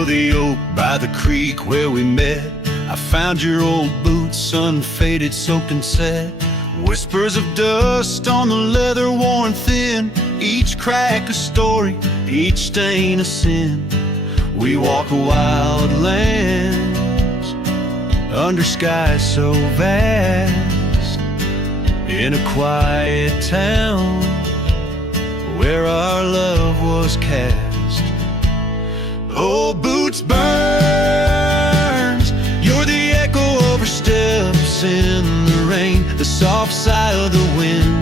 of the oak by the creek where we met. I found your old boots, unfaded, soaked and set. Whispers of dust on the leather worn thin, each crack a story, each stain a sin. We walk wild lands under skies so vast, in a quiet town where our love was cast. Old boots burns, you're the echo of her steps in the rain, the soft sigh of the wind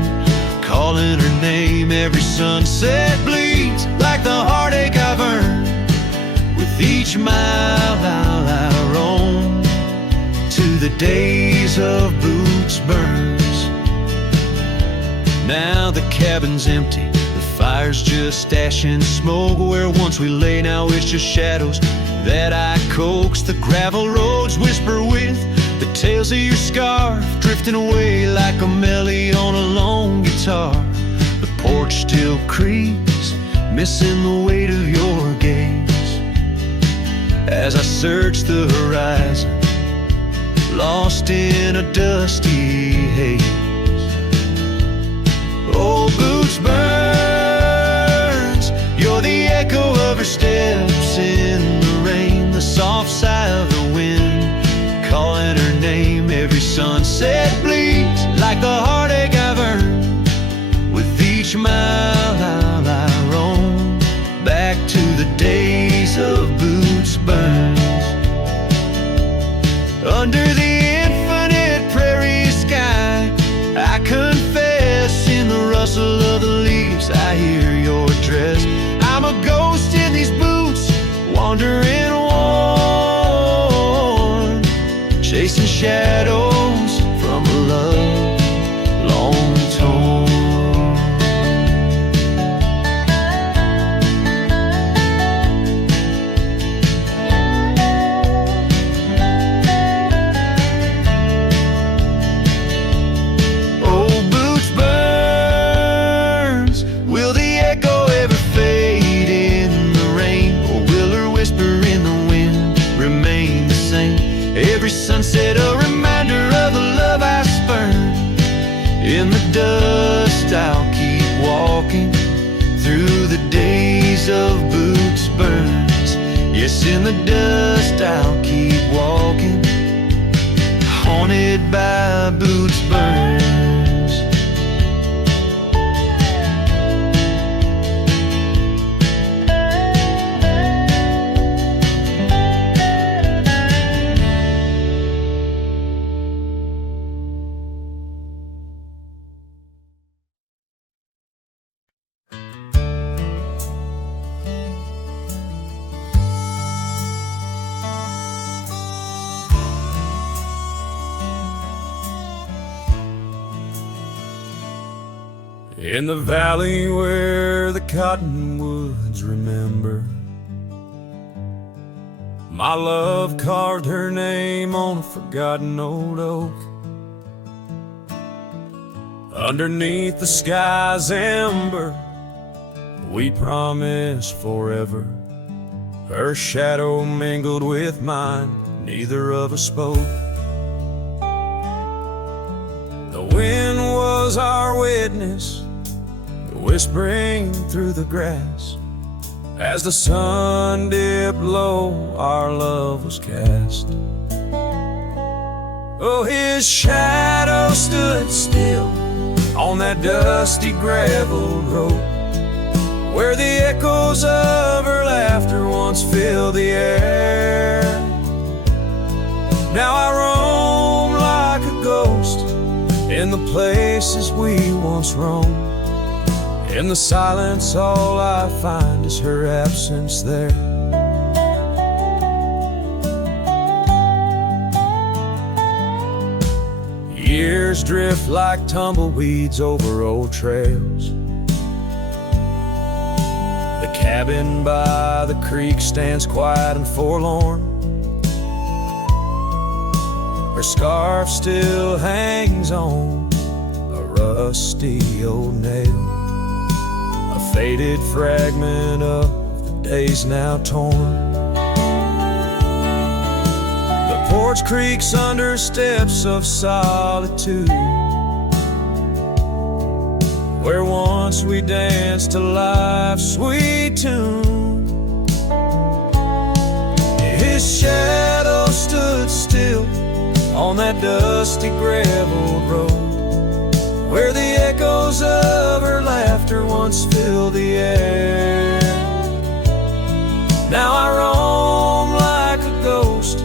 calling her name. Every sunset bleeds like the heartache I've earned. With each mile I roam to the days of Boots Burns. Now the cabin's empty, the fire's just ash and smoke. Where once we lay, now it's just shadows that I coax. The gravel roads whisper with the tales of your scarf, drifting away like a melody on a lone guitar. The porch still creaks, missing the weight of your gaze as I search the horizon, lost in a dusty haze. Old Boots burns, you're the echo of her steps in the rain, the soft sigh of the wind calling her name. Every sunset bleeds like the heartache I've earned. With each mile I roam back to the days of Boots Burns. Under the infinite prairie sky, I confess, in the rustle of the leaves I hear your dress. I'm a ghost in these boots, wandering worn, chasing shadows from a love long torn. Every sunset a reminder of the love I spurned. In the dust I'll keep walking through the days of Boots Burns. Yes, in the dust I'll keep walking, haunted by Boots Burns. In the valley where the cottonwoods remember, my love carved her name on a forgotten old oak. Underneath the sky's ember, we promised forever. Her shadow mingled with mine, neither of us spoke. The wind was our witness, whispering through the grass. As the sun dipped low, our love was cast. Oh, his shadow stood still on that dusty gravel road, where the echoes of her laughter once filled the air. Now I roam like a ghost in the places we once roamed. In the silence all I find is her absence there. Years drift like tumbleweeds over old trails. The cabin by the creek stands quiet and forlorn. Her scarf still hangs on a rusty old nail, a faded fragment of the days now torn. Porch creaks under steps of solitude, where once we danced to life's sweet tune. His shadow stood still on that dusty gravel road, where the echoes of her laughter once filled the air. Now I roam like a ghost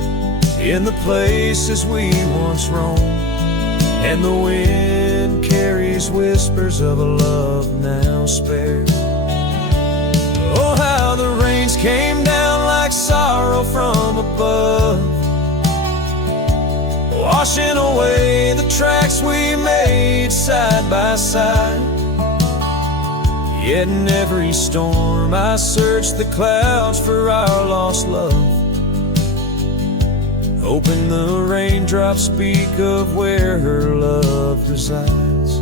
in the places we once roamed, and the wind carries whispers of a love now spared. Oh, how the rains came down like sorrow from above, washing away the tracks we made side by side. Yet in every storm I search the clouds for our lost love, hoping the raindrops speak of where her love resides.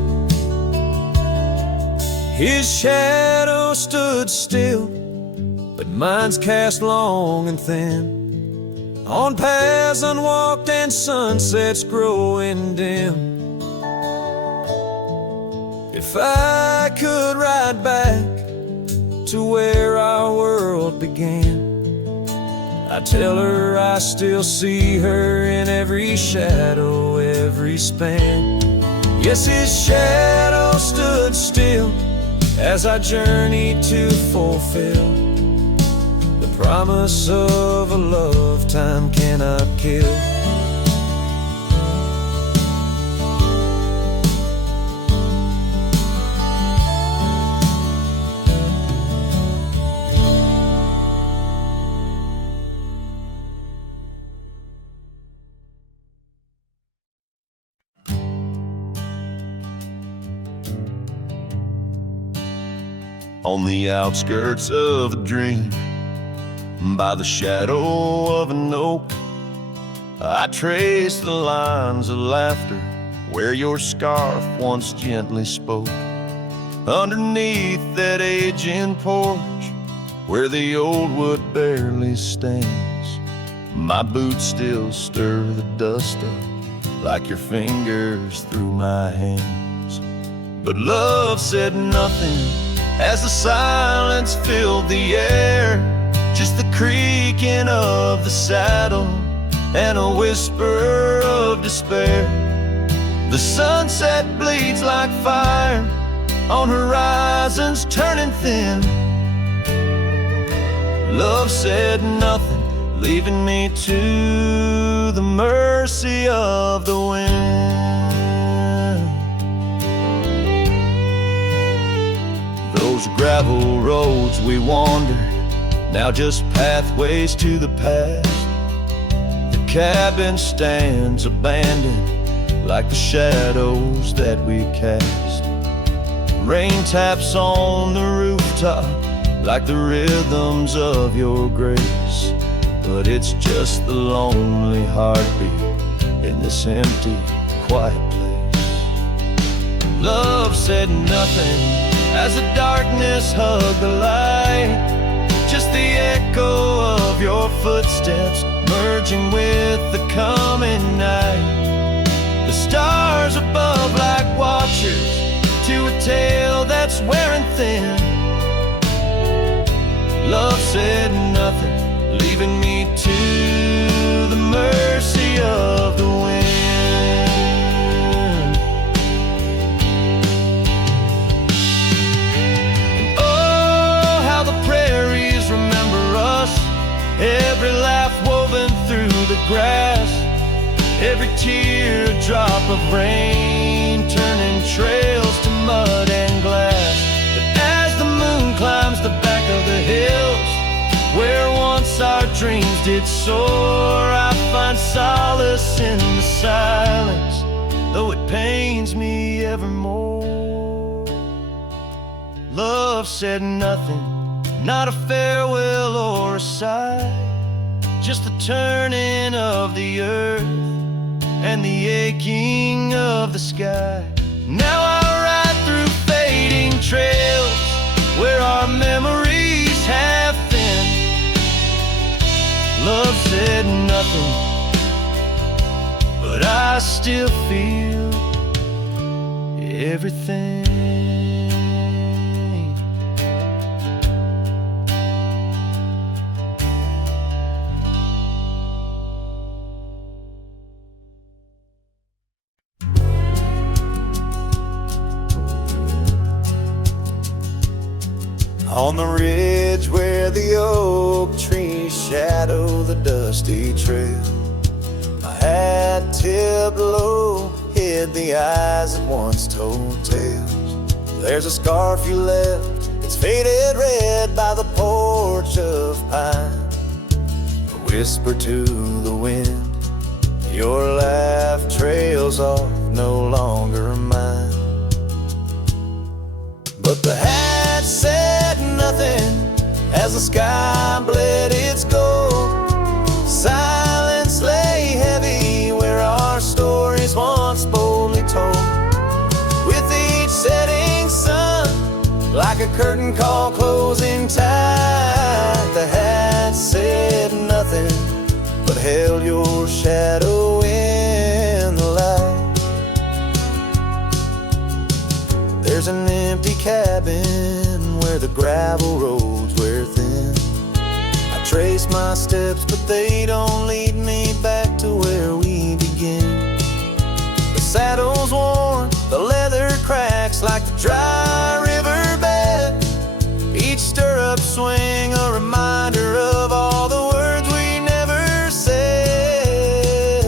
His shadow stood still, but mine's cast long and thin, on paths unwalked and sunsets growing dim. If I could ride back to where our world began, I tell her I still see her in every shadow, every span. Yes, his shadow stood still as I journeyed to fulfill the promise of a love time cannot kill. On the outskirts of a dream, by the shadow of an oak, I trace the lines of laughter where your scarf once gently spoke. Underneath that aging porch where the old wood barely stands, my boots still stir the dust up like your fingers through my hands. But love said nothing as the silence filled the air, just the creaking of the saddle and a whisper of despair. The sunset bleeds like fire on horizons turning thin. Love said nothing, leaving me to the mercy of the wind. Those gravel roads we wandered, now just pathways to the past. The cabin stands abandoned like the shadows that we cast. Rain taps on the rooftop like the rhythms of your grace, but it's just the lonely heartbeat in this empty, quiet place. Love said nothing as the darkness hugged the light, just the echo of your footsteps merging with the coming night. The stars above like watchers to a tale that's wearing thin. Love said nothing, leaving me to the mercy of the wind. And oh, how the prairies remember us, every laugh woven through the grass, every teardrop of rain turning trails to mud and glass. But as the moon climbs the back of the hills where once our dreams did soar, I find solace in the silence, though it pains me evermore. Love said nothing, not a farewell or a sigh, just the turning of the earth and the aching of the sky. Now I ride through fading trails where our memories have thinned. Love said nothing, but I still feel everything. On the ridge where the oak trees shadow the dusty trail, my hat tipped low hid the eyes that once told tales. There's a scarf you left, it's faded red by the porch of pine. A whisper to the wind, your laugh trails off, no longer mine. But the hat said nothing as the sky bled its gold. Silence lay heavy where our stories once boldly told. With each setting sun, like a curtain call closing tight, the hat said nothing but held your shadow in the light. There's an empty cabin where the gravel roads wear thin. I trace my steps, but they don't lead me back to where we begin. The saddle's worn, the leather cracks like the dry riverbed. Each stirrup swing a reminder of all the words we never said.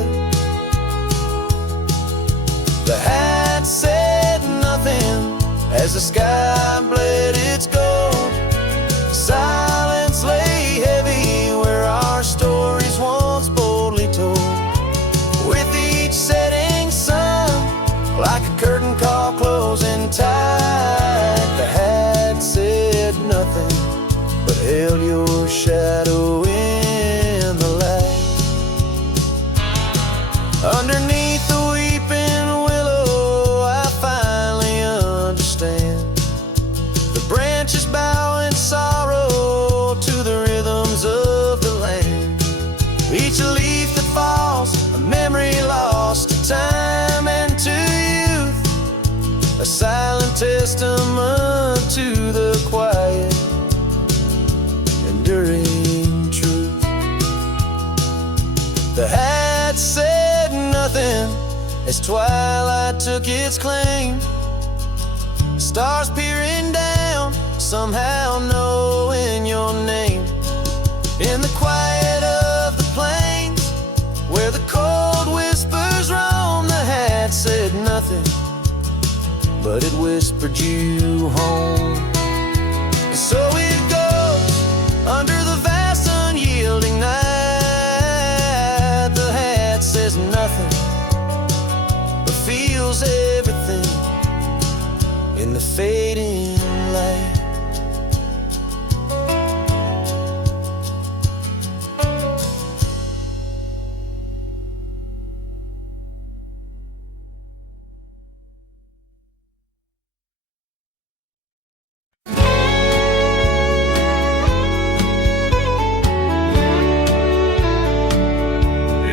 The hat said nothing as the sky bled its gold. Silence lay heavy where our stories once boldly told. With each setting sun, like a curtain call closing tight, the hat said nothing but held your shadow in the light. Underneath the weeping willow, I finally understand. The branches bow in sorrow to the rhythms of the land. Each leaf that falls, a memory lost to time and to youth, a silent testament to the quiet, enduring truth. The hat said nothing as twilight took its claim. Stars peering down, somehow knowing your name. In the quiet of the plains, where the cold whispers roam, the hat said nothing, but it whispered you home. And so it goes under the vast unyielding night. The hat says nothing, but feels everything in the fading light.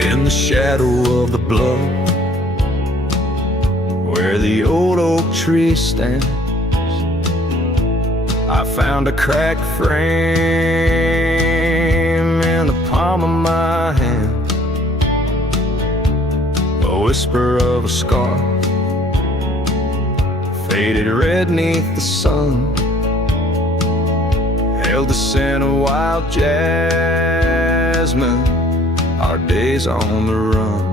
In the shadow of the bluff, where the old oak tree stands, I found a cracked frame in the palm of my hand. A whisper of a scar, faded red neath the sun, held the scent of wild jasmine, our days on the run.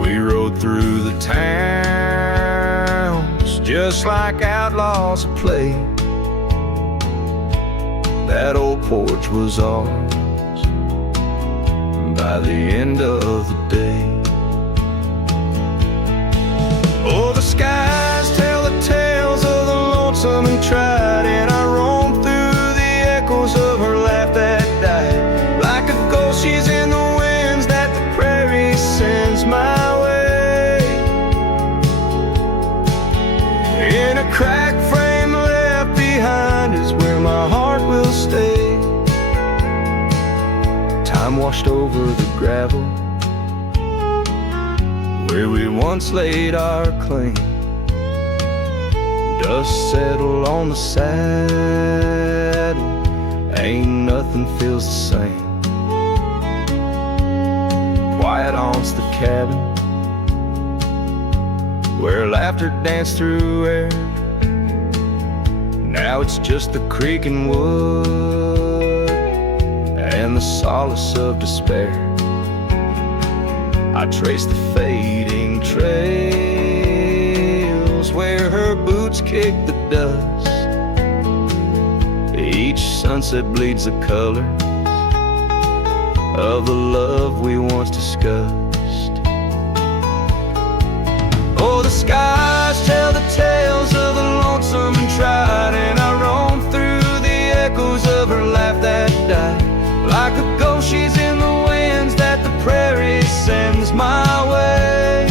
We rode through the towns just like outlaws at play. That old porch was ours by the end of the day. Oh, the skies tell the tales of the lonesome and tried, and I roamed through the echoes of her laugh that died. Like a ghost, she's in the winds that the prairie sends my way. In a cracked frame left behind is where my heart will stay. Time washed over the gravel, where we once laid our claim. Dust settle on the saddle, ain't nothing feels the same. Quiet haunts the cabin, where laughter danced through air. Now it's just the creaking wood and the solace of despair. I trace the fading trails where her boots kick the dust. Each sunset bleeds the color of the love we once discussed. Oh, the skies tell the tales of the lonesome and tried, and I roam through the echoes of her laugh that died. Like a ghost, she's in the winds that the prairie sends my way.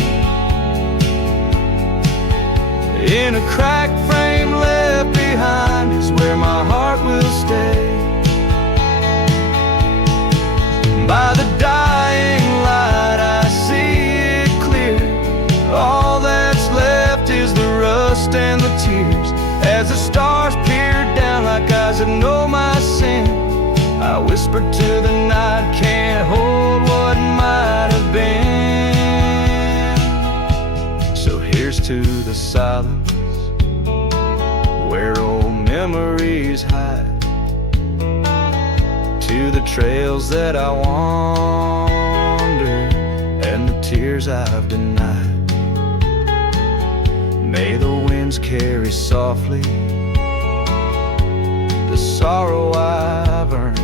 In a cracked frame left behind is where my heart will stay. By the dying light I see it clear. All that's left is the rust and the tears. As the stars peer down like eyes that know my sin, I whisper to the night, can't hold what might have been. So here's to the silence where old memories hide, to the trails that I wander and the tears I've denied. May the winds carry softly the sorrow I've earned,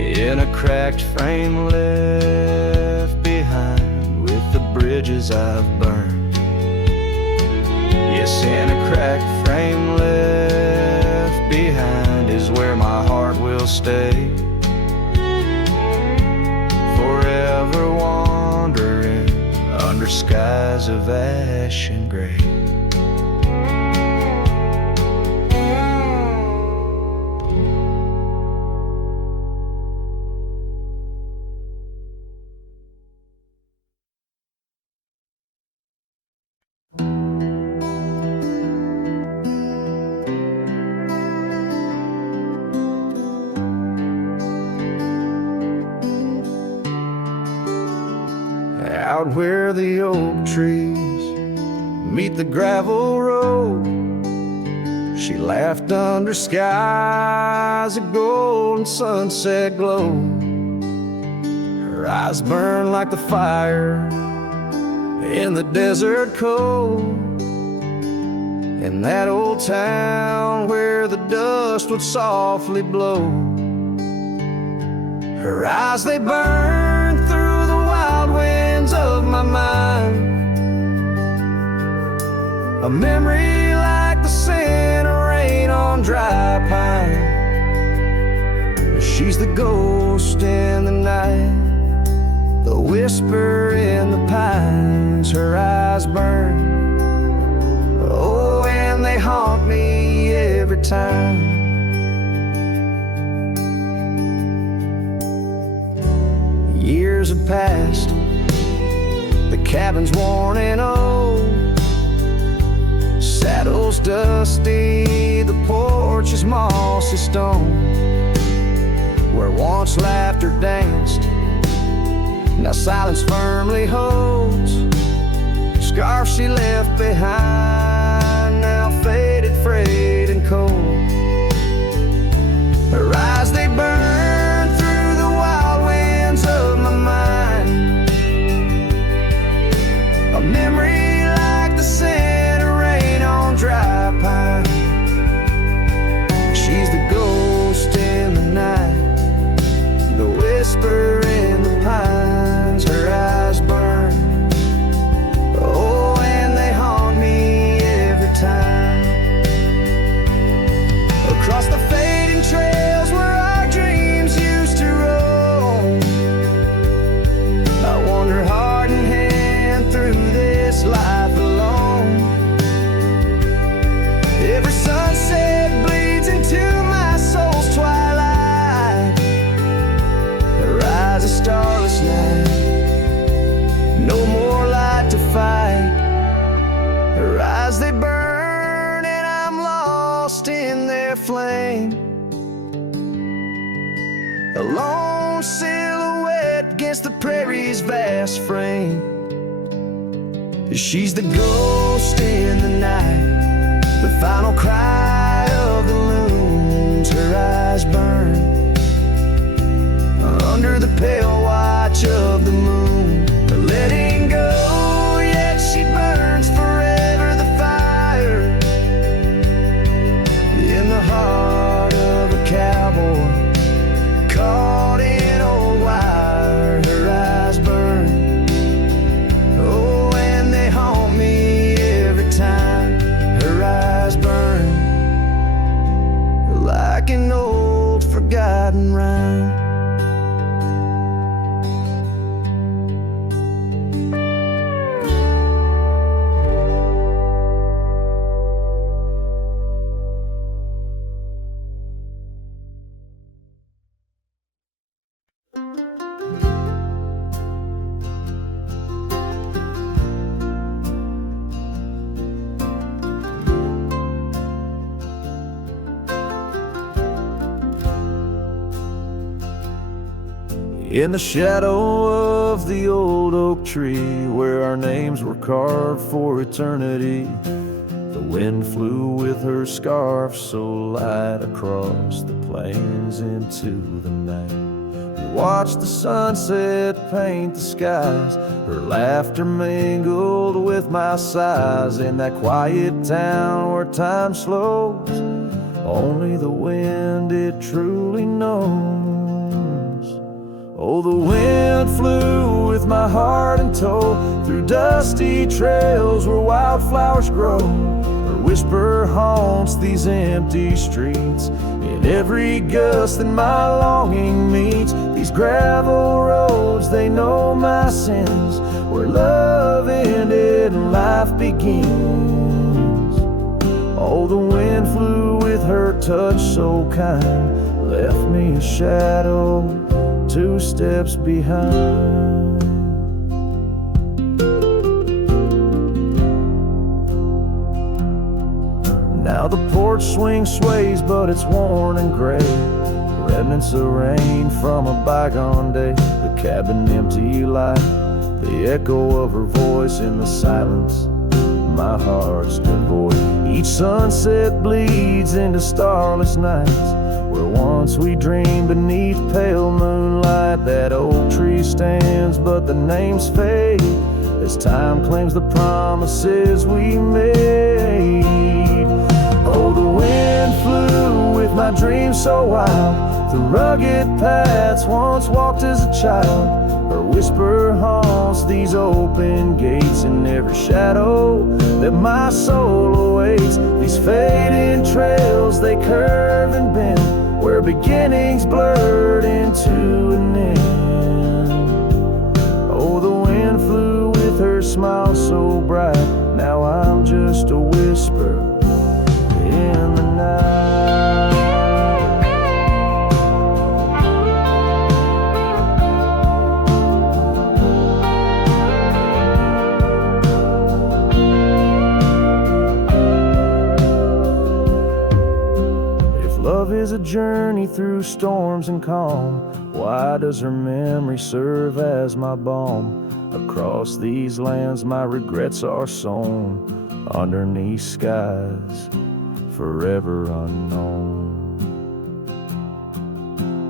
in a cracked frame left behind with the bridges I've burned. Yes, in a cracked frame left behind is where my heart will stay, forever wandering under skies of ash and gray. Out where the oak trees meet the gravel road, she laughed under skies of gold and sunset glow. Her eyes burn like the fire in the desert cold, in that old town where the dust would softly blow. Her eyes, they burn through the wild winds of my mind, a memory like the scent of rain on dry pine. She's the ghost in the night, the whisper in the pines. Her eyes burn, oh, and they haunt me every time. Years have passed, the cabin's worn and old, saddle's dusty, the porch is mossy stone. Where once laughter danced, now silence firmly holds. Scarf she left behind, now faded, frayed and cold. Her eyes, they burn through the wild winds of my mind, a memory like the scent of rain on dry pine. She's the ghost in the night, the whisper in the pines. Her eyes burn, oh, and they haunt me a lone silhouette against the prairie's vast frame. She's the ghost in the night, the final cry of the loons. Her eyes burn under the pale watch of the moon. Letting go, yet she burns forever. The fire in the heart of a cowboy caught in old wire. Her eyes burn, oh, and they haunt me every time. Her eyes burn like an old forgotten rhyme. In the shadow of the old oak tree, where our names were carved for eternity, the wind flew with her scarf so light across the plains into the night. We watched the sunset paint the skies. Her laughter mingled with my sighs. In that quiet town where time slows, only the wind it truly knows. Oh, the wind flew with my heart in tow through dusty trails where wildflowers grow. Her whisper haunts these empty streets. In every gust that my longing meets, these gravel roads, they know my sins, where love ended and life begins. Oh, the wind flew with her touch so kind, left me a shadow 2 steps behind. Now the porch swing sways, but it's worn and gray, remnants of rain from a bygone day. The cabin empty light, the echo of her voice in the silence, my heart's devoid. Each sunset bleeds into starless nights, where once we dreamed beneath pale moonlight. That oak tree stands, but the names fade as time claims the promises we made. Oh, the wind flew with my dreams so wild, through rugged paths once walked as a child. Her whisper haunts these open gates, in every shadow that my soul awaits. These fading trails, they curve and bend, where beginnings blurred into an end. Oh, the wind flew with her smile so bright. Now I'm just a whisper in the night. Love is a journey through storms and calm. Why does her memory serve as my balm? Across these lands my regrets are sown, underneath skies forever unknown.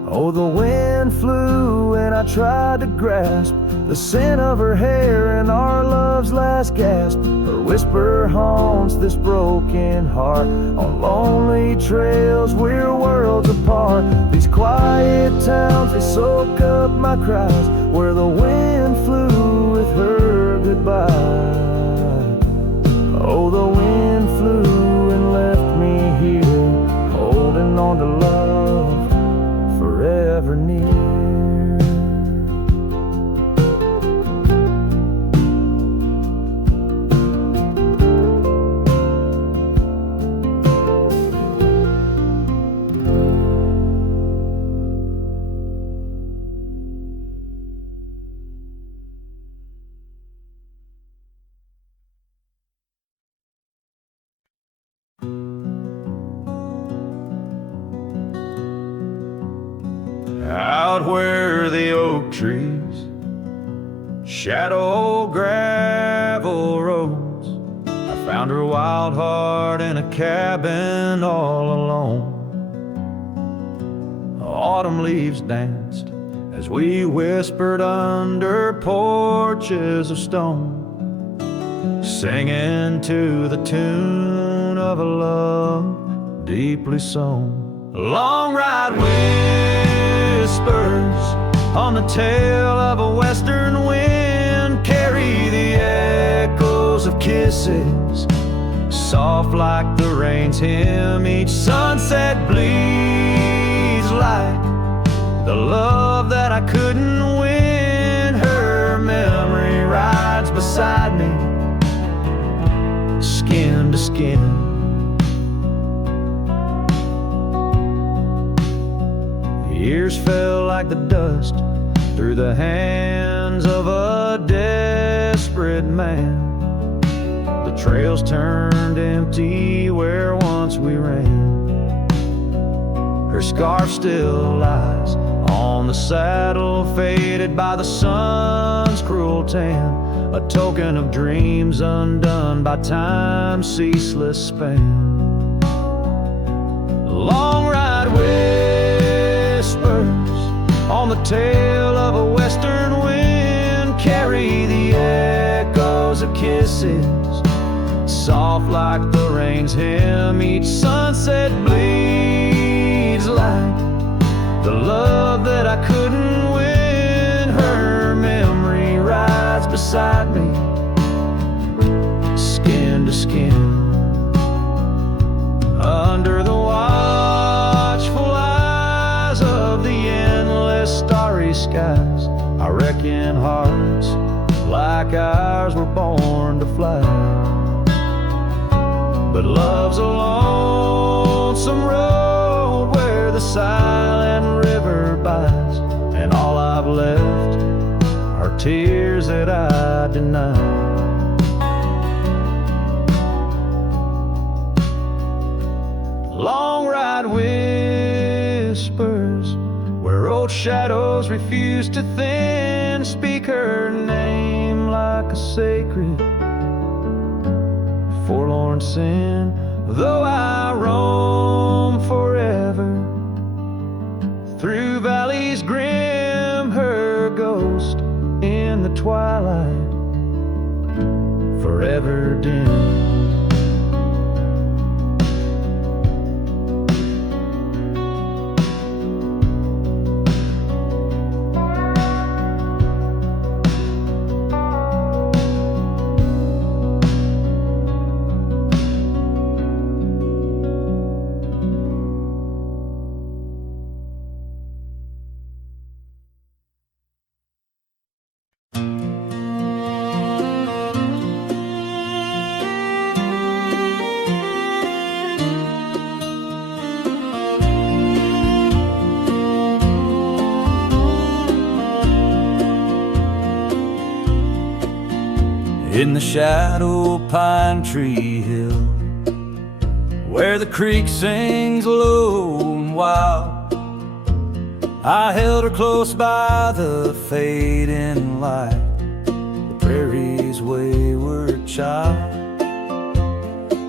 Oh, the wind flew and I tried to grasp the scent of her hair and our love's last gasp. Her whisper haunts this broken heart, on lonely trails we're worlds apart. These quiet towns, they soak up my cries, where the wind flew with her goodbye. Oh, the wind flew and left me here, holding on to love forever near. Out where the oak trees shadow gravel roads, I found her wild heart in a cabin all alone. Autumn leaves danced as we whispered under porches of stone, singing to the tune of a love deeply sown. Long ride whispers on the tail of a western wind carry the echoes of kisses, soft like the rain's hymn. Each sunset bleeds like the love that I couldn't win. Her memory rides beside me, skin to skin. Years fell like the dust through the hands of a desperate man. The trails turned empty where once we ran. Her scarf still lies on the saddle, faded by the sun's cruel tan, a token of dreams undone by time's ceaseless span. Long ride whispers on the tail of a western wind carry the echoes of kisses, soft like the rain's hymn. Each sunset bleeds like the love that I couldn't win. Her memory rides beside me, skin to skin. Under the watchful eyes of the endless starry skies, I reckon hearts like ours were born to fly. But love's a lonesome road where the silent river bites, and all I've left are tears that I deny. Long ride whispers where old shadows refuse to thin, speak her name like a sacred forlorn sin. Though I roam forever through valleys grim, her ghost in the twilight forever dim. In the shadow pine tree hill, where the creek sings low and wild, I held her close by the fading light, the prairie's wayward child.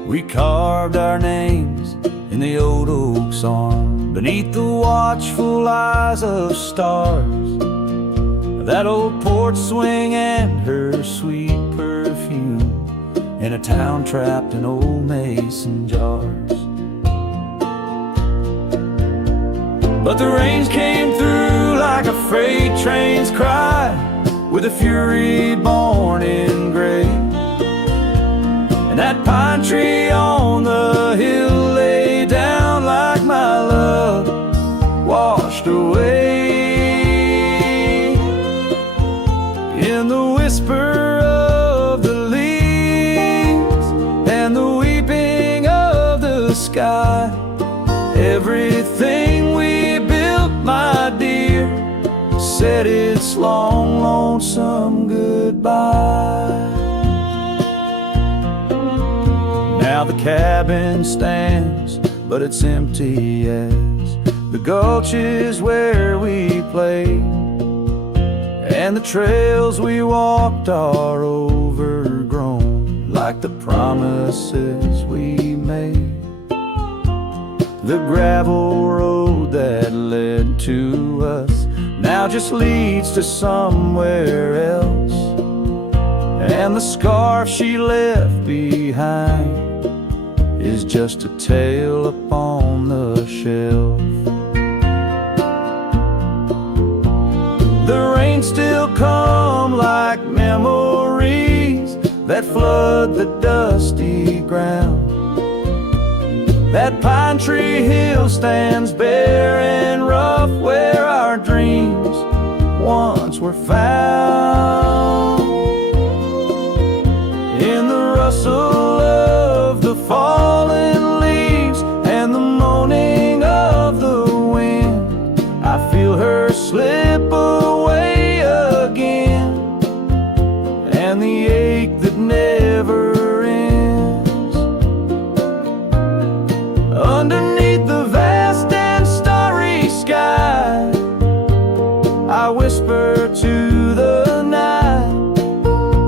We carved our names in the old oak's arm, beneath the watchful eyes of stars, that old porch swing and her sweet perfume, in a town trapped in old mason jars. But the rains came through like a freight train's cry, with a fury born in gray, and that pine tree on the hill lay down like my love washed away. In the whisper of the leaves and the weeping of the sky, everything we built, my dear, said its long, lonesome goodbye. Now the cabin stands, but it's empty as the gulches where we and the trails we walked are overgrown, like the promises we made. The gravel road that led to us now just leads to somewhere else, and the scarf she left behind is just a tale upon the shelf. The rain still come like memories that flood the dusty ground. That pine tree hill stands bare and rough, where our dreams once were found. In the rustle of the fallen leaves and the moaning of the wind, I feel her slip away again, and the ache that never ends. Underneath the vast and starry sky, I whisper to the night,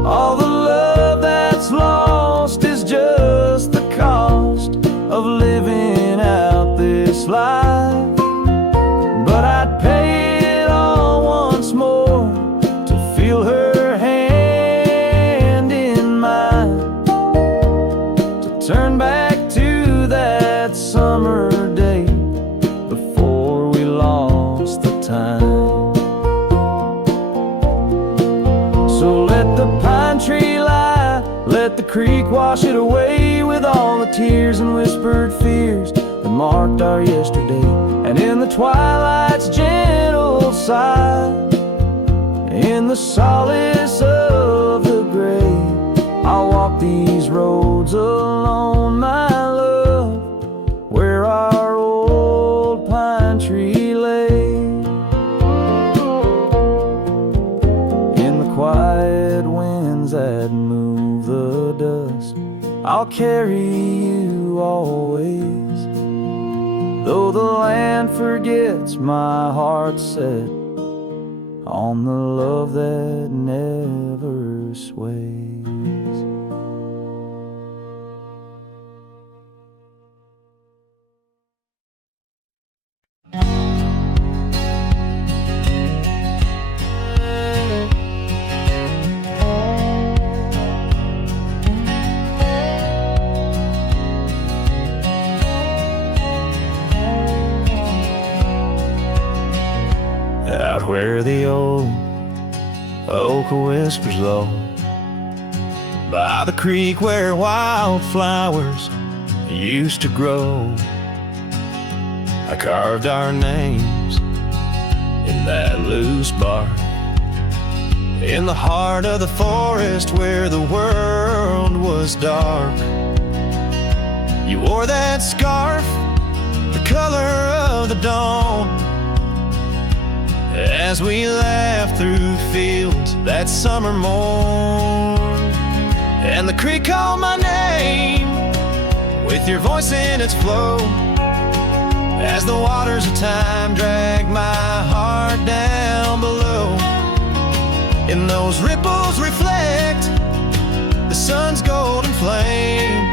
all the love that's lost is just the cost of living out this life. But I'd pay it all once more to feel her hand in mine, to turn back to that summer day before we lost the time. So let the pine tree lie, let the creek wash it away with all the tears and whispered fears that marked our yesterday. And in the twilight's gentle sigh, in the solace of the gray, I'll walk these roads alone, my love, where our old pine tree lay. In the quiet winds that move the dust, I'll carry you always. Though the land forgets, my heart set on the love that never sways. Out where the old oak whispers low, by the creek where wildflowers used to grow, I carved our names in that loose bark. In the heart of the forest where the world was dark, you wore that scarf, the color of the dawn, as we laughed through fields that summer morn. And the creek called my name with your voice in its flow, as the waters of time dragged my heart down below. And those ripples reflect the sun's golden flame,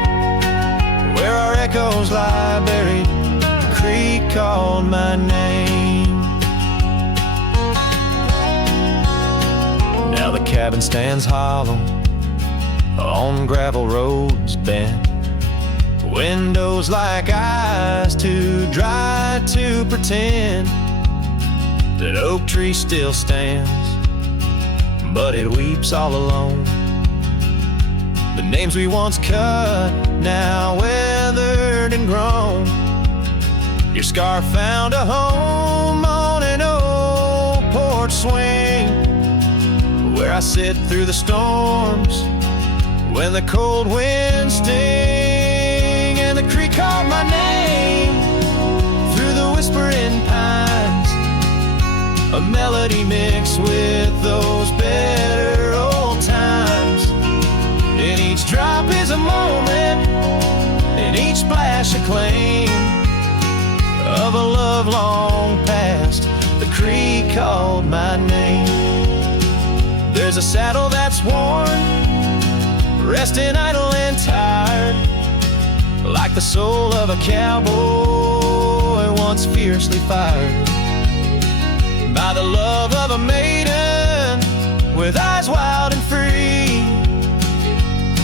where our echoes lie buried, the creek called my name. Now the cabin stands hollow on gravel roads bent, windows like eyes too dry to pretend that oak tree still stands, but it weeps all alone. The names we once cut, now weathered and grown. Your scarf found a home on an old porch swing, where I sit through the storms when the cold winds sting. And the creek called my name through the whispering pines, a melody mixed with those better old times. And each drop is a moment, and each splash a claim of a love long past. The creek called my name. There's a saddle that's worn, resting idle and tired, like the soul of a cowboy once fiercely fired by the love of a maiden with eyes wild and free.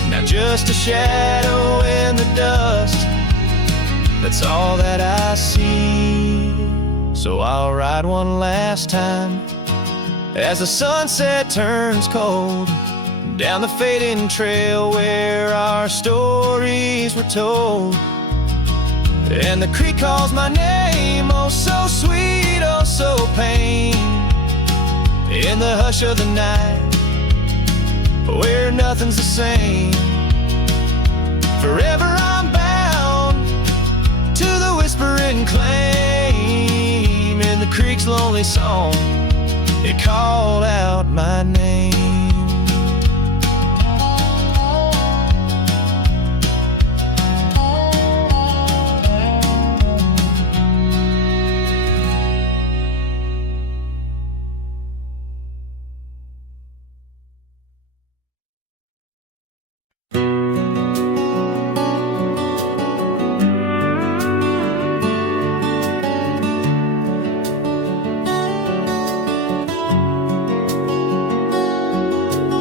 Now just a shadow in the dust, that's all that I see. So I'll ride one last time as the sunset turns cold, down the fading trail where our stories were told. And the creek calls my name, oh so sweet, oh so pain. In the hush of the night, where nothing's the same. Forever I'm bound to the whispering claim. In the creek's lonely song, it called out my name.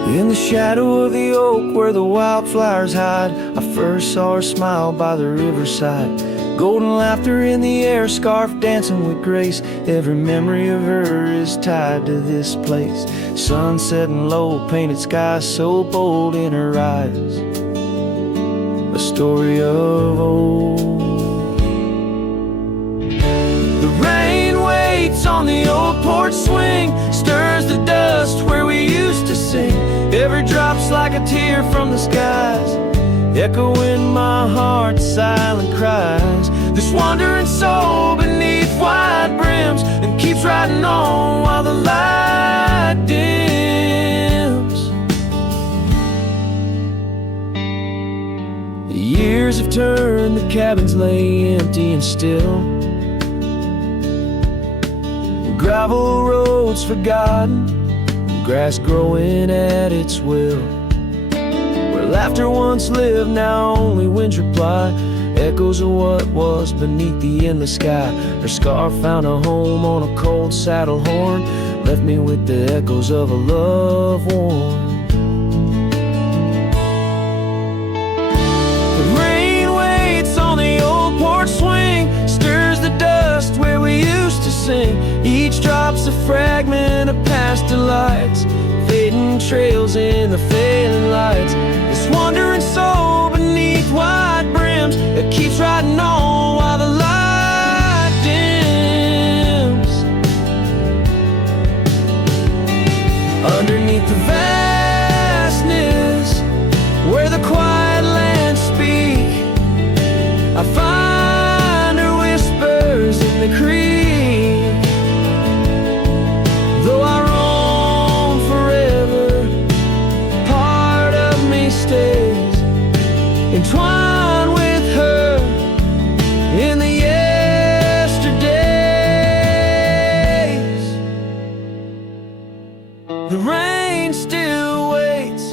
In the shadow of the oak where the wildflowers hide, I first saw her smile by the riverside. Golden laughter in the air, scarf dancing with grace. Every memory of her is tied to this place. Sun setting low, painted skies so bold in her eyes. A story of old. The rain waits on the old porch swing, stirs the dust where we used to sing. Every drop's like a tear from the skies, echo in my heart's silent cries. This wandering soul beneath wide brims, and keeps riding on while the light dims. The years have turned, the cabins lay empty and still. Gravel roads forgotten, grass growing at its will. Where laughter once lived, now only winds reply. Echoes of what was beneath the endless sky. Her scarf found a home on a cold saddle horn, left me with the echoes of a love worn. The rain waits on the old porch swing, stirs the dust where we used to sing. Each drop's a fragment of past delights, fading trails in the failing lights. This wandering soul beneath wide brims, it keeps riding on while the light dims. Underneath the vastness, where the quiet lands speak, I find her whispers in the creek. Though I roam forever, part of me stays entwined with her in the yesterdays. The rain still waits,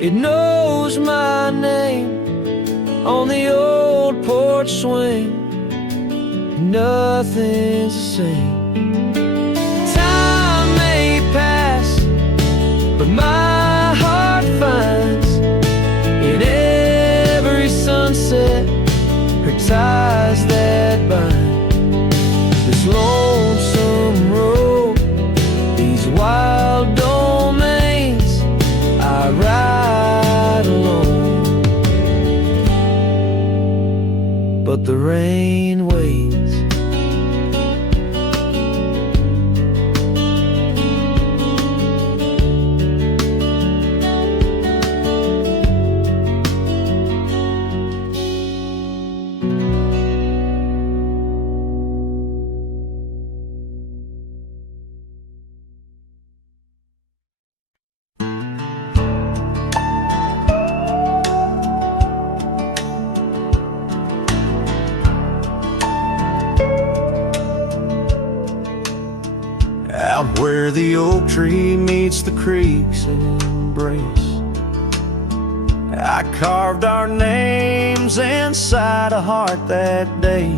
it knows my name. On the old porch swing, nothing's the same. But my heart finds in every sunset her ties that bind. This lonesome road, these wild domains, I ride alone. But the rain waits. Out where the oak tree meets the creek's embrace, I carved our names inside a heart that day.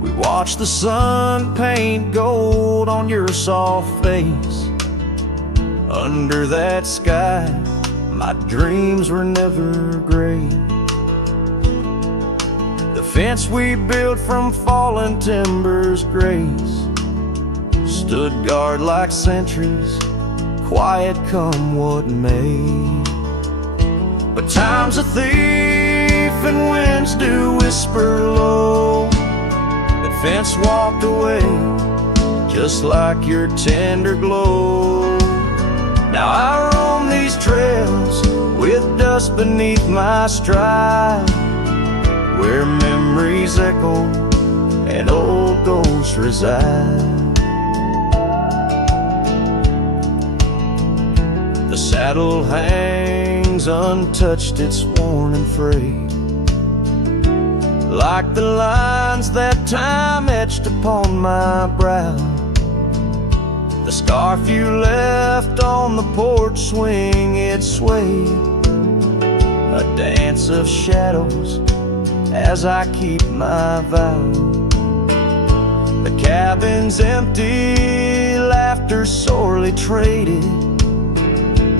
We watched the sun paint gold on your soft face. Under that sky, my dreams were never gray. The fence we built from fallen timbers grace stood guard like sentries, quiet come what may. But time's a thief and winds do whisper low. That fence walked away just like your tender glow. Now I roam these trails with dust beneath my stride, where memories echo and old ghosts reside. The saddle hangs untouched, it's worn and frayed, like the lines that time etched upon my brow. The scarf you left on the porch swing, it swayed, a dance of shadows as I keep my vow. The cabin's empty, laughter sorely traded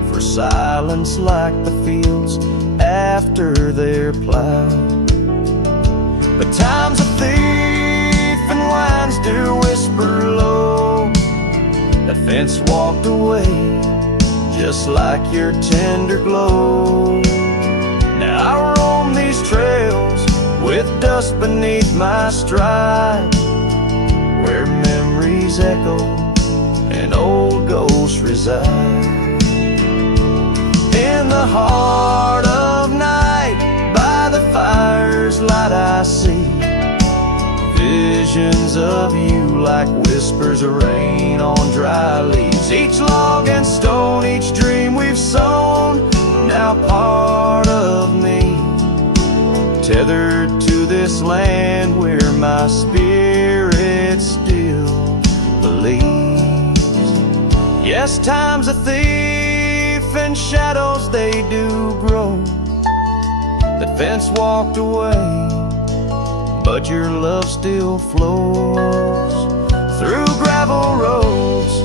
for silence like the fields after they're plowed. But time's a thief and winds do whisper low. The fence walked away just like your tender glow. Now I roam these trails with dust beneath my stride, where memories echo and old ghosts reside. In the heart of night, by the fire's light, I see visions of you like whispers of rain on dry leaves. Each log and stone, each dream we've sown, now part of me, tethered to this land where my spirit still believes. Yes, time's a thief and shadows they do grow. The fence walked away, but your love still flows through gravel roads,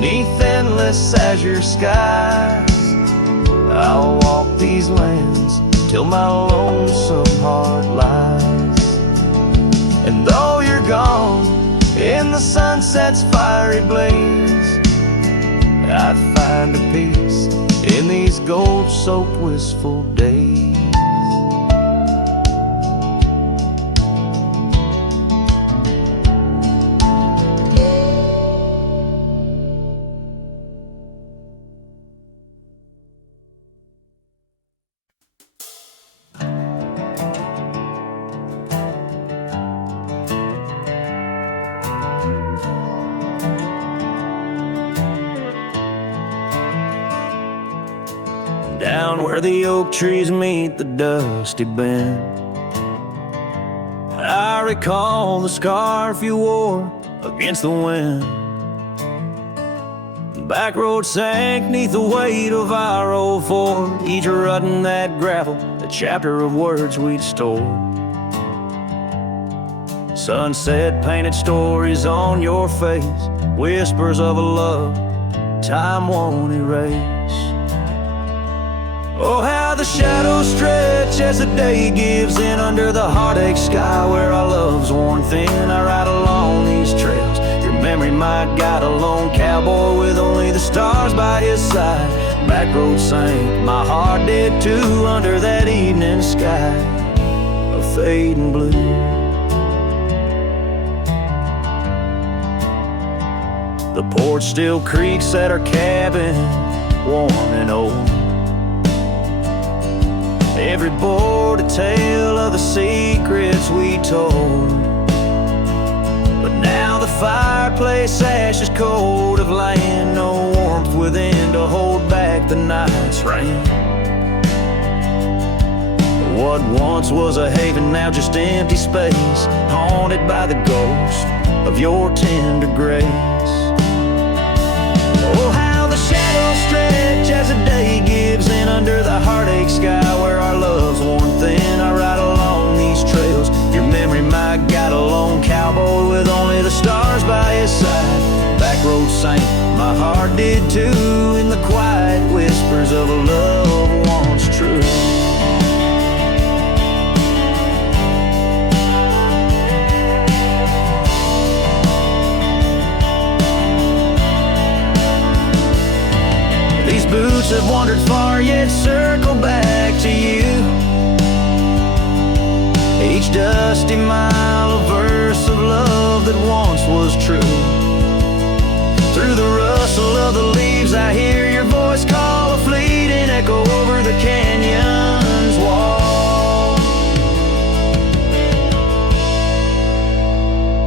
neath endless azure skies. I'll walk these lands till my lonesome heart lies. And though you're gone in the sunset's fiery blaze, I'd find a peace in these gold-soaked wistful days. Down where the oak trees meet the dusty bend, I recall the scarf you wore against the wind. The back road sank neath the weight of our old Ford, each rut in that gravel, a chapter of words we'd stored. Sunset painted stories on your face, whispers of a love time won't erase. Oh, how the shadows stretch as the day gives in under the heartache sky, where our love's worn thin. I ride along these trails, your memory might guide a lone cowboy with only the stars by his side. Back road sank, my heart did too, under that evening sky of fading blue. The porch still creaks at our cabin, warm and old. Every board a tale of the secrets we told. But now the fireplace ash is cold of land, no warmth within to hold back the night's rain. What once was a haven, now just empty space, haunted by the ghost of your tender grace. steps have wandered far, yet circle back to you. Each dusty mile, a verse of love that once was true. Through the rustle of the leaves, I hear your voice call, a fleeting echo over the canyon's wall.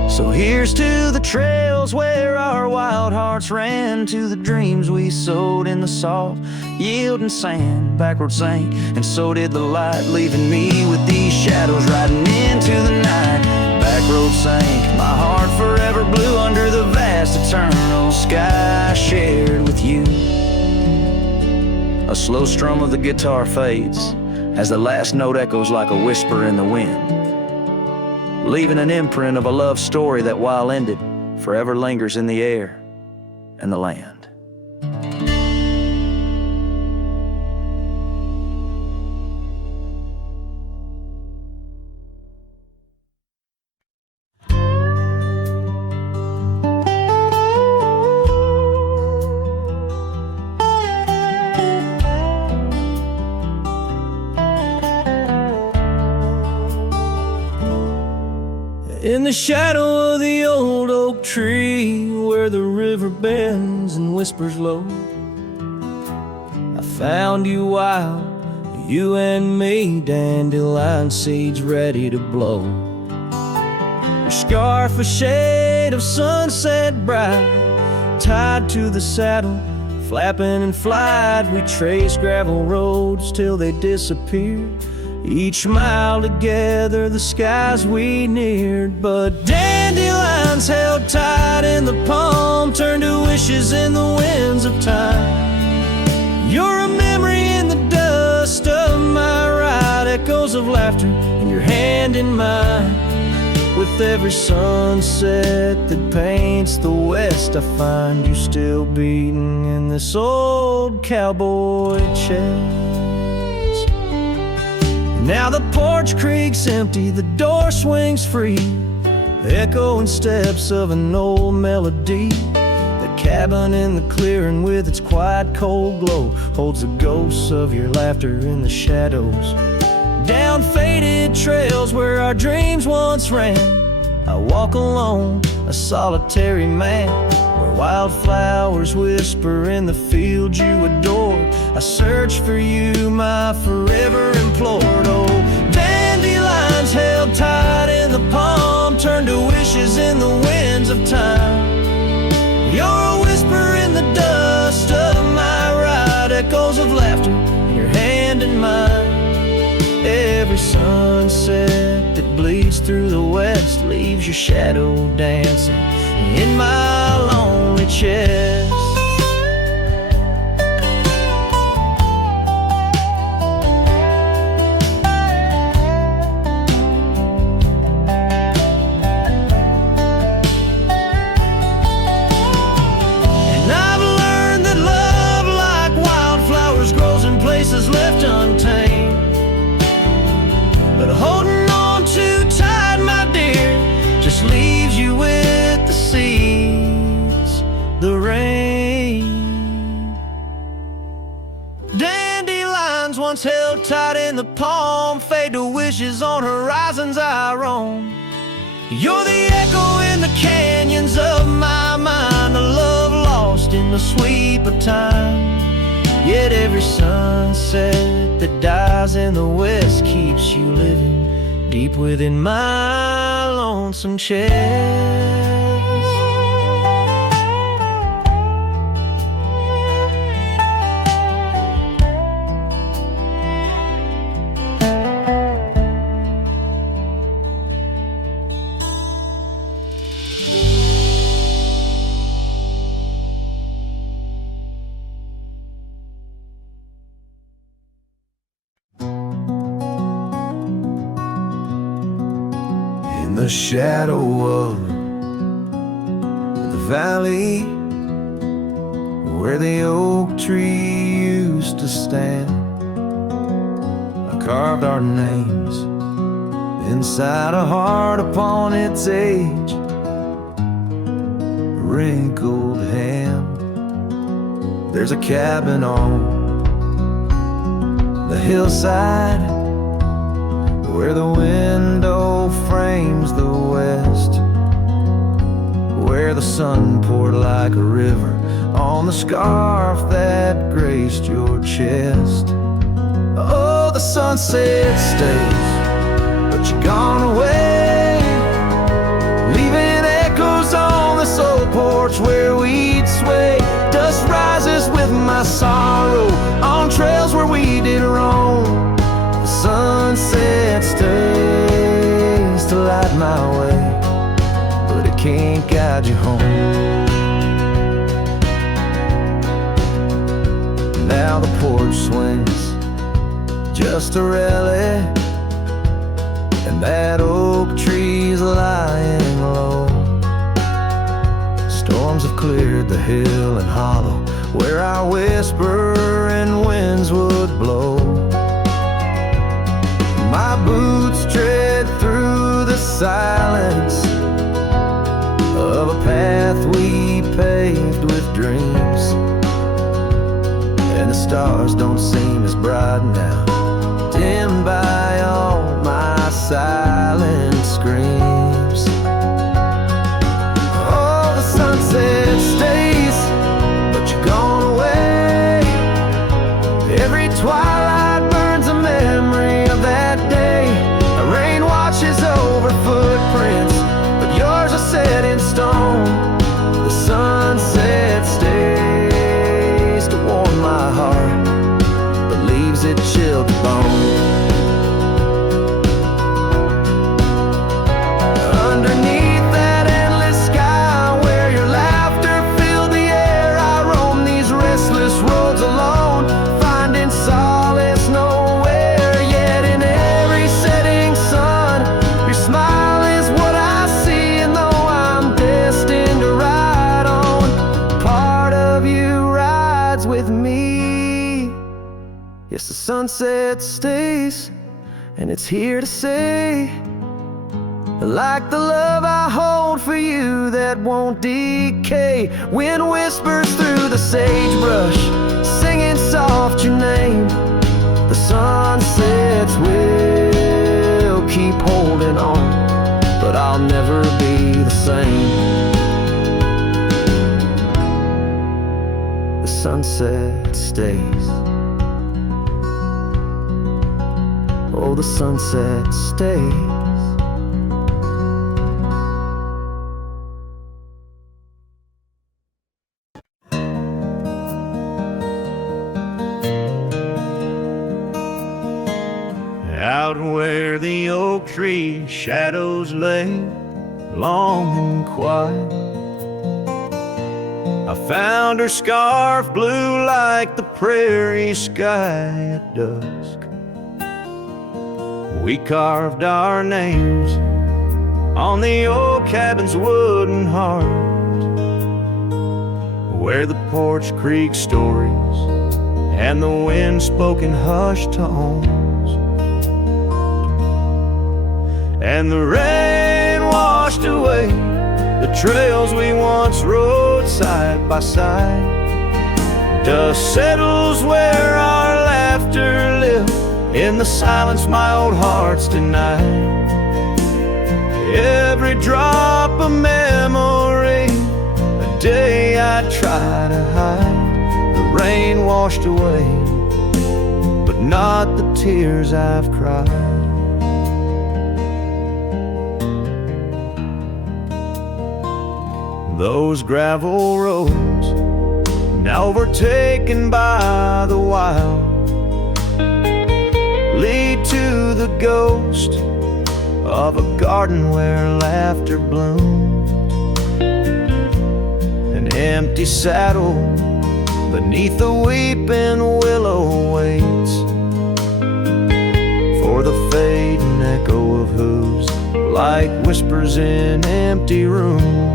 So here's to the trails where our wild hearts ran, to the dreams we sowed in the soft, yielding sand. Backward sank, and so did the light, leaving me with these shadows riding into the night. Back road sank, my heart forever blue under the vast eternal sky shared with you. A slow strum of the guitar fades as the last note echoes like a whisper in the wind, leaving an imprint of a love story that, while ended, forever lingers in the air and the land. In the shadow of the old oak tree, where the river bends and whispers low, I found you wild, you and me, dandelion seeds ready to blow. Your scarf a shade of sunset bright, tied to the saddle, flapping in flight. We traced gravel roads till they disappeared, each mile together the skies we neared. But dandelions held tight in the palm turned to wishes in the winds of time. You're a memory in the dust of my ride, echoes of laughter in your hand in mine. With every sunset that paints the west, I find you still beating in this old cowboy chest. Now the porch creaks empty, the door swings free, echoing steps of an old melody. The cabin in the clearing with its quiet cold glow holds the ghosts of your laughter in the shadows. Down faded trails where our dreams once ran, I walk alone, a solitary man, where wildflowers whisper in the fields you adored. I search for you, my forever implored. Oh, dandelions held tight in the palm turned to wishes in the winds of time. You're a whisper in the dust of my ride, echoes of laughter in your hand in mine. Every sunset that bleeds through the west leaves your shadow dancing in my lonely chest. And I've learned that love, like wildflowers, grows in places left untamed. But holding on too tight, my dear, just leaves you with the seas, the rain. Dandelions once held tight in the palm fade to wishes on horizons I roam. You're the echo in the canyons of my mind, a love lost in the sweep of time. Yet every sunset that dies in the west keeps you living deep within my lonesome chest. In the shadow of the valley where the oak tree used to stand, I carved our names inside a heart upon its age, a wrinkled hand. There's a cabin on the hillside where the window frames the west, where the sun poured like a river on the scarf that graced your chest. Oh, the sunset stays, but you're gone away, leaving echoes on this old porch where we'd sway. Dust rises with my sorrow on trails where we did roam. The sunset stays to light my way, but it can't guide you home. Now the porch swings, just a relic, and that oak tree's lying low. Storms have cleared the hill and hollow where our whisper and winds would blow. My boots tread through the silence of a path we paved with dreams, and the stars don't seem as bright now, dimmed by all my silent screams. Oh, the sunset stays, but you're gone away. Every twilight burns a memory of that day. The rain washes over footprints, but yours are set in stone. The sunset stays to warm my heart, but leaves it chilled to bone. Underneath that endless sky where your laughter filled the air, I roam these restless roads alone, finding solace nowhere. Yet in every setting sun, your smile is what I see, and though I'm destined to ride on, part of you rides with me. Yes, the sunset stays, and it's here to say, like the love I hold for you that won't decay. Wind whispers through the sagebrush, singing soft your name. The sunsets will keep holding on, but I'll never be the same. The sunset stays. Oh, the sunset stays. Out where the oak tree shadows lay, long and quiet, I found her scarf blue like the prairie sky at dusk. We carved our names on the old cabin's wooden heart, where the porch creak stories and the wind spoke in hushed tones, and the rain washed away the trails we once rode side by side. Dust settles where our laughter lived in the silence my old heart's denied. Every drop a memory, a day I try to hide. The rain washed away, but not the tears I've cried. Those gravel roads, now overtaken by the wild, lead to the ghost of a garden where laughter bloomed. An empty saddle beneath the weeping willow waits for the fading echo of hooves, like whispers in empty rooms.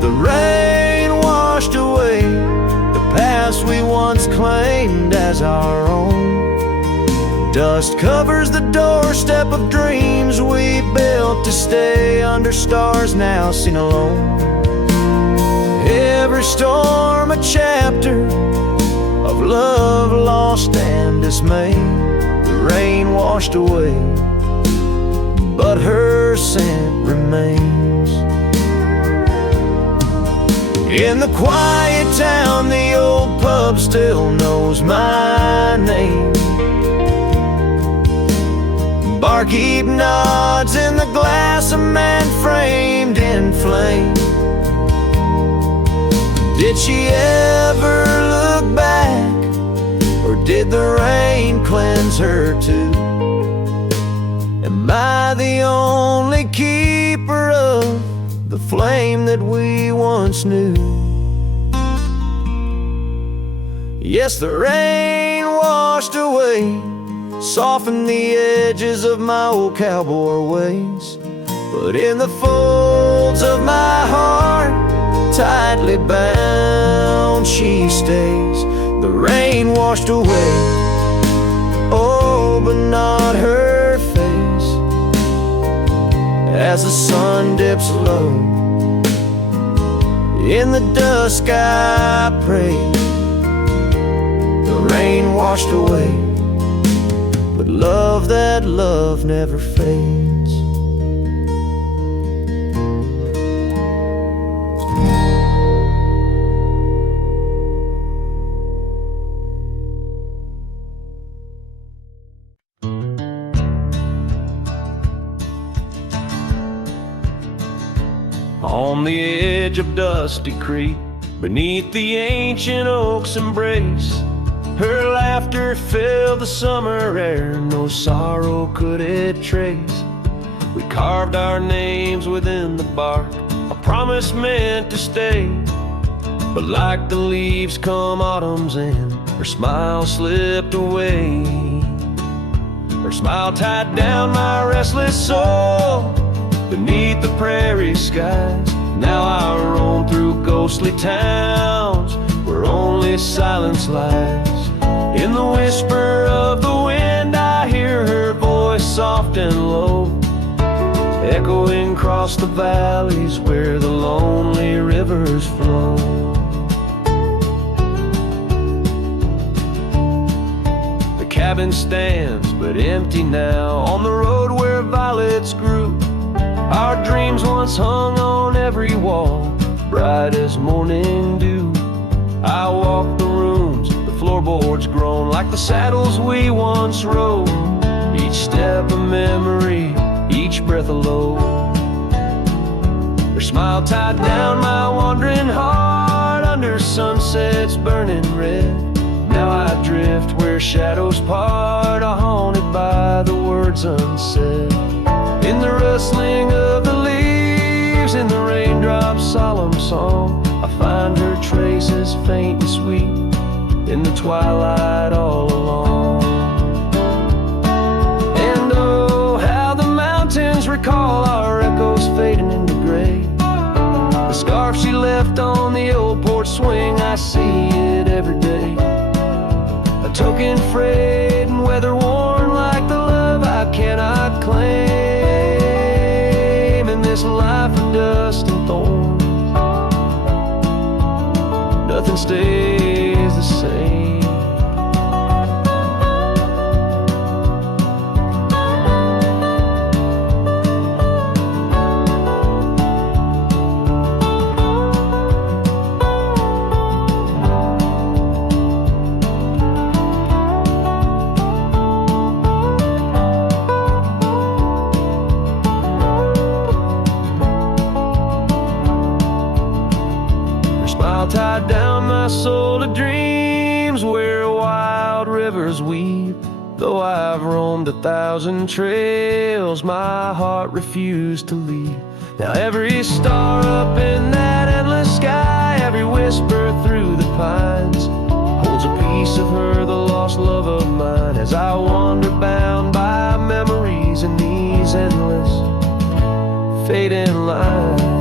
The rain washed away the past we once claimed as our own. Dust covers the doorstep of dreams we built to stay under stars now seen alone. Every storm a chapter of love lost and dismay. The rain washed away, but her scent remains. In the quiet town, the old pub still knows my name. Barkeep nods in the glass, a man framed in flame. Did she ever look back, or did the rain cleanse her too? Am I the only keeper of the flame that we once knew? Yes, the rain washed away, softened the edges of my old cowboy ways. But in the folds of my heart, tightly bound, she stays. The rain washed away, oh, but not her face. As the sun dips low, in the dusk I pray. The rain washed away, but love, that love never fades. On the edge of Dusty Creek, beneath the ancient oak's embrace, her laughter filled the summer air, no sorrow could it trace. We carved our names within the bark, a promise meant to stay. But like the leaves come autumn's end, her smile slipped away. Her smile tied down my restless soul beneath the prairie skies. Now I roam through ghostly towns where only silence lies. In the whisper of the wind I hear her voice soft and low, echoing across the valleys where the lonely rivers flow. The cabin stands but empty now on the road where violets grew. Our dreams once hung on every wall, bright as morning dew. I walk the rooms, the floorboards groan like the saddles we once rode. Each step a memory, each breath a load. Her smile tied down my wandering heart under sunsets burning red. Now I drift where shadows part, haunted by the words unsaid. In the rustling of the leaves, in the raindrops' solemn song, I find her traces faint and sweet in the twilight all along. And oh, how the mountains recall our echoes fading into gray. The scarf she left on the old porch swing, I see it every day. A token frayed and weather worn like the love I cannot claim. This life of dust and thorns, nothing stays the same. Tied down my soul to dreams where wild rivers weep. Though I've roamed 1,000 trails, my heart refused to leave. Now every star up in that endless sky, every whisper through the pines, holds a piece of her, the lost love of mine. As I wander bound by memories in these endless fading lines.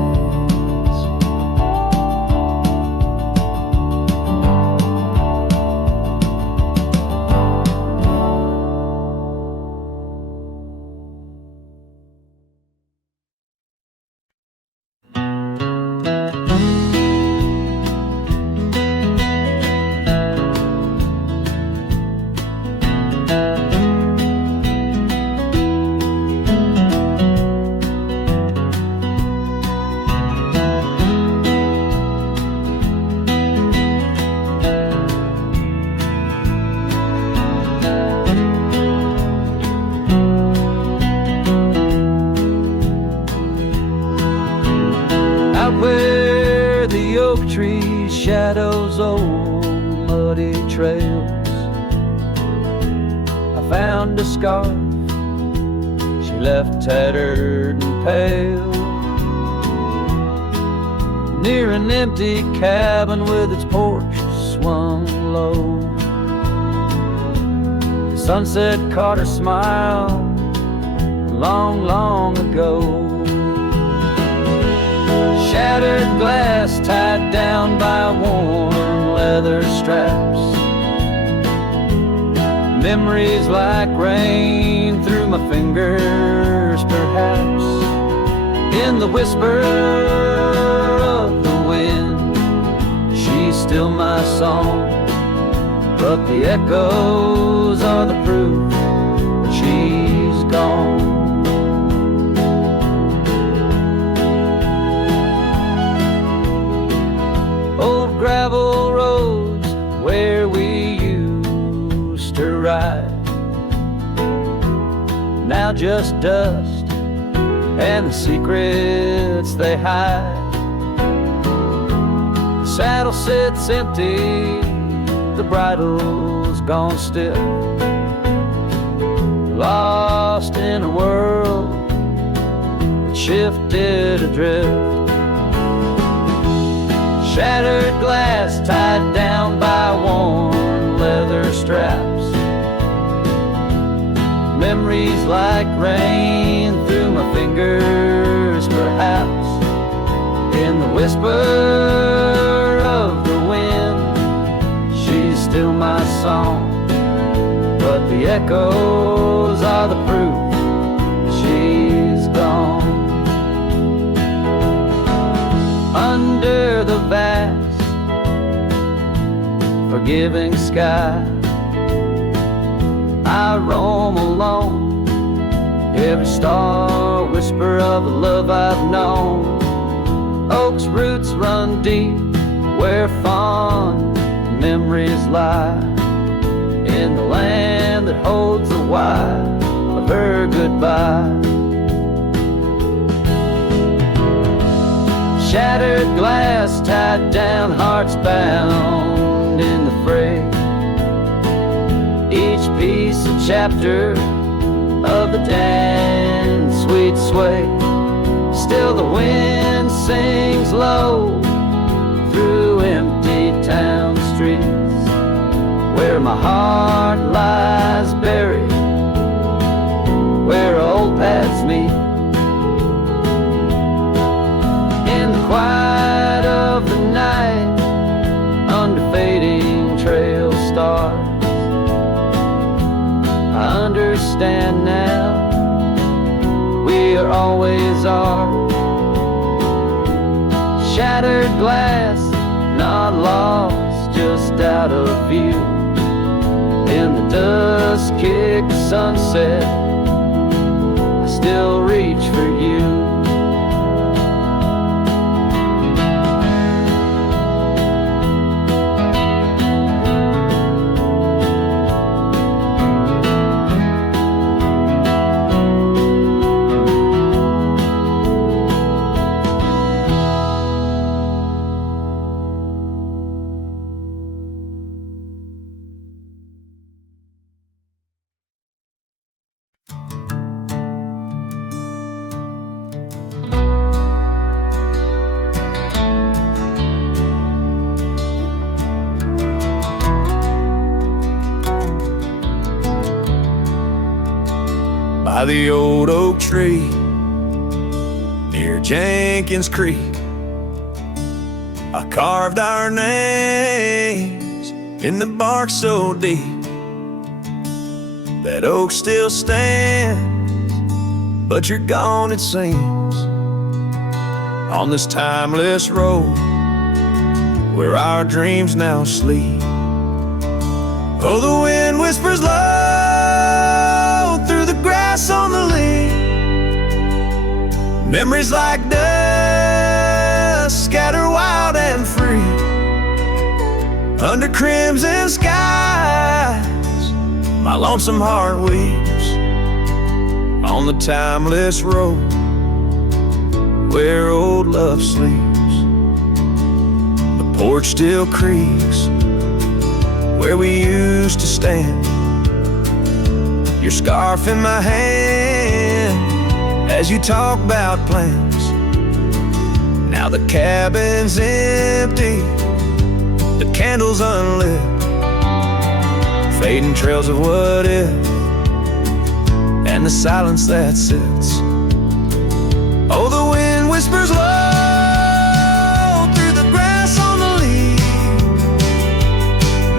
Under the oak trees, shadows, old muddy trails. I found a scarf she left tattered and pale, near an empty cabin with its porch swung low. The sunset caught her smile long, long ago. Shattered glass tied down by worn leather straps. Memories like rain through my fingers, perhaps. In the whisper of the wind, she's still my song. But the echoes are the proof that she's gone. Old gravel roads where we used to ride, now just dust and the secrets they hide. The saddle sits empty, the bridle's gone stiff, lost in a world that shifted adrift. Shattered glass tied down by worn leather straps. Memories like rain through my fingers, perhaps. In the whisper of the wind, she's still my song. But the echoes are the proof she's gone. Under the vast, forgiving sky, I roam alone. Every star whisper of the love I've known. Oak's roots run deep where fond memories lie, in the land that holds the why of her goodbye. Shattered glass tied down, hearts bound in the fray. Each piece a chapter of the dance sweet sway. Still the wind sings low through empty town streets, where my heart lies buried, where old paths meet. In the quiet of the night, under fading trail stars, I understand now, we are always ours. Shattered glass, not lost, just out of view. In the dusk-kicked sunset, I still reach for you. By the old oak tree near Jenkins Creek, I carved our names in the bark so deep that oak still stands, but you're gone it seems. On this timeless road where our dreams now sleep, oh, the wind whispers low through the grass on the lea. Memories like dust scatter wild and free under crimson skies. My lonesome heart weeps on the timeless road where old love sleeps. porch still creaks where we used to stand. Your scarf in my hand as you talk about plans. Now the cabin's empty, the candles unlit, fading trails of what if, and the silence that sits. Oh, the wind whispers low through the grass on the leaf.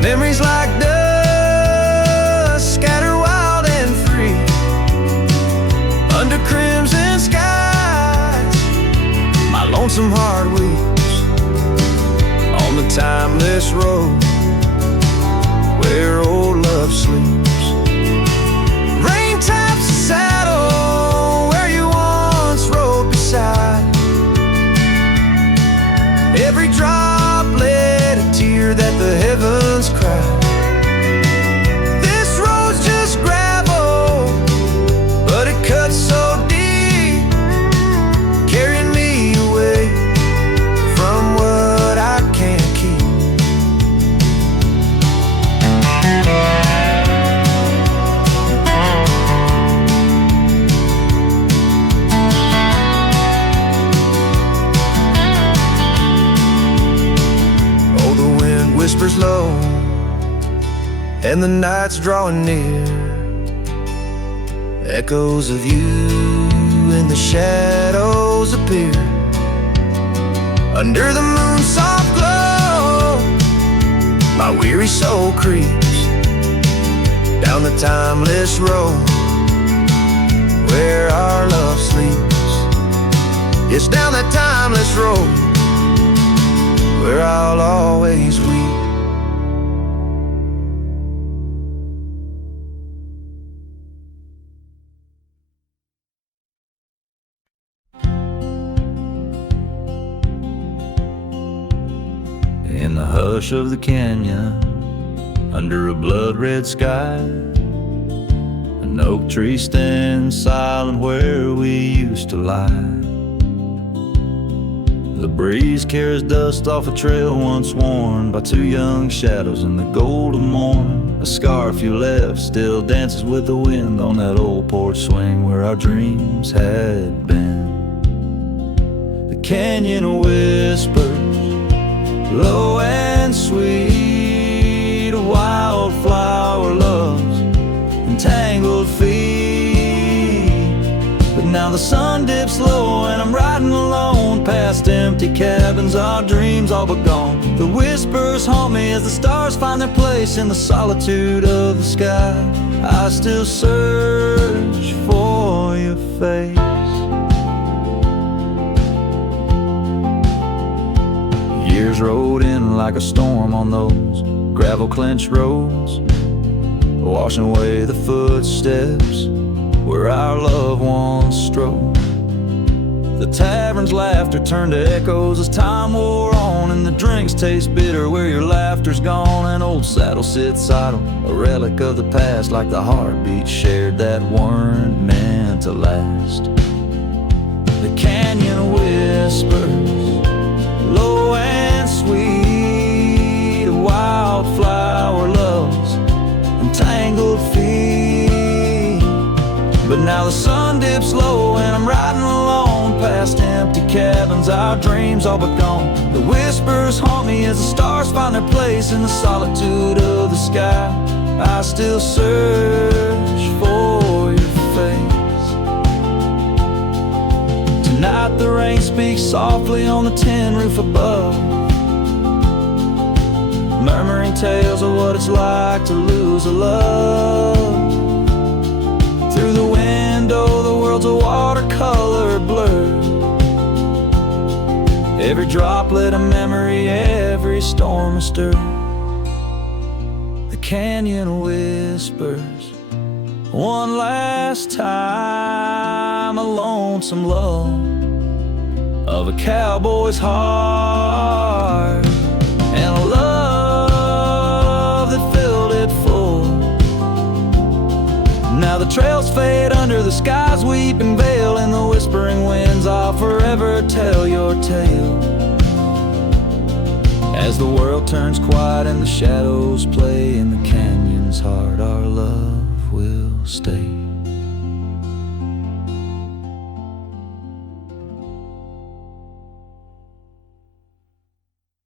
Memories like dust scatter wild and free under crimson skies. My lonesome heart weeps on the timeless road where old love sleeps. Rain taps the saddle where you once rode beside. Every droplet a tear that the heavens cry. This road's just gravel, but it cuts so deep, carrying me away from what I can't keep. Oh, the wind whispers low and the night's drawing near. Echoes of you in the shadows appear. Under the moon's soft glow, my weary soul creeps down the timeless road where our love sleeps. It's down that timeless road where I'll always weep. In the hush of the canyon, under a blood-red sky, an oak tree stands silent where we used to lie. The breeze carries dust off a trail once worn by two young shadows in the gold of morn. A scarf you left still dances with the wind on that old porch swing where our dreams had been. The canyon whispers, low and sweet, a wildflower loves entangled feet. But now the sun dips low and I'm riding alone past empty cabins, our dreams all but gone. The whispers haunt me as the stars find their place in the solitude of the sky. I still search for your face. Years rode in like a storm on those gravel-clenched roads, washing away the footsteps where our loved ones strode. The tavern's laughter turned to echoes as time wore on, and the drinks taste bitter where your laughter's gone. An old saddle sits idle, a relic of the past, like the heartbeats shared that weren't meant to last. The canyon whispers, low and sweet, a wildflower loves entangled feet. But now the sun dips low and I'm riding alone past empty cabins, our dreams all but gone. The whispers haunt me as the stars find their place in the solitude of the sky. I still search for your face. Tonight the rain speaks softly on the tin roof above, murmuring tales of what it's like to lose a love. Through the window the world's a watercolor blur, every droplet a memory, every storm a stir. The canyon whispers one last time, a lonesome love of a cowboy's heart, and a love that filled it full. Now the trails fade under the sky's weeping veil, and the whispering winds, I'll forever tell your tale. As the world turns quiet and the shadows play in the canyon's heart, our love will stay.